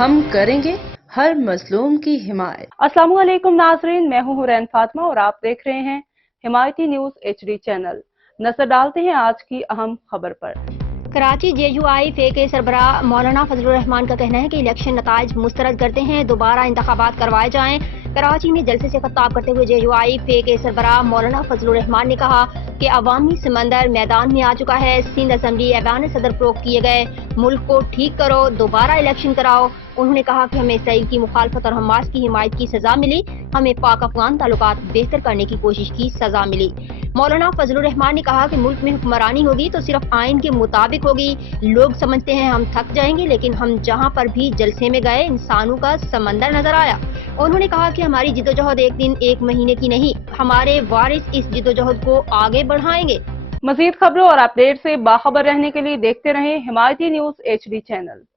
ہم کریں گے ہر مظلوم کی حمایت۔ السلام علیکم ناظرین، میں ہوں حورین فاطمہ اور آپ دیکھ رہے ہیں حمایتی نیوز HD چینل۔ نظر ڈالتے ہیں آج کی اہم خبر پر۔ کراچی JUI فے کے سربراہ مولانا فضل الرحمان کا کہنا ہے کہ الیکشن نتائج مسترد کرتے ہیں، دوبارہ انتخابات کروائے جائیں۔ کراچی میں جلسے سے خطاب کرتے ہوئے JUI فے کے سربراہ مولانا فضل الرحمان نے کہا کہ عوامی سمندر میدان میں آ چکا ہے، سندھ اسمبلی ایوان صدر فروخت کیے گئے، ملک کو ٹھیک کرو، دوبارہ الیکشن کراؤ۔ انہوں نے کہا کہ ہمیں اسرائیل کی مخالفت اور حماس کی حمایت کی سزا ملی، ہمیں پاک افغان تعلقات بہتر کرنے کی کوشش کی سزا ملی۔ مولانا فضل الرحمان نے کہا کہ ملک میں حکمرانی ہوگی تو صرف آئین کے مطابق ہوگی۔ لوگ سمجھتے ہیں ہم تھک جائیں گے، لیکن ہم جہاں پر بھی جلسے میں گئے انسانوں کا سمندر نظر آیا۔ انہوں نے کہا کہ ہماری جدوجہد ایک دن ایک مہینے کی نہیں، ہمارے وارث اس جدوجہد کو آگے بڑھائیں گے۔ مزید خبروں اور اپڈیٹ سے باخبر رہنے کے لیے دیکھتے رہیں حمایتی نیوز HD چینل۔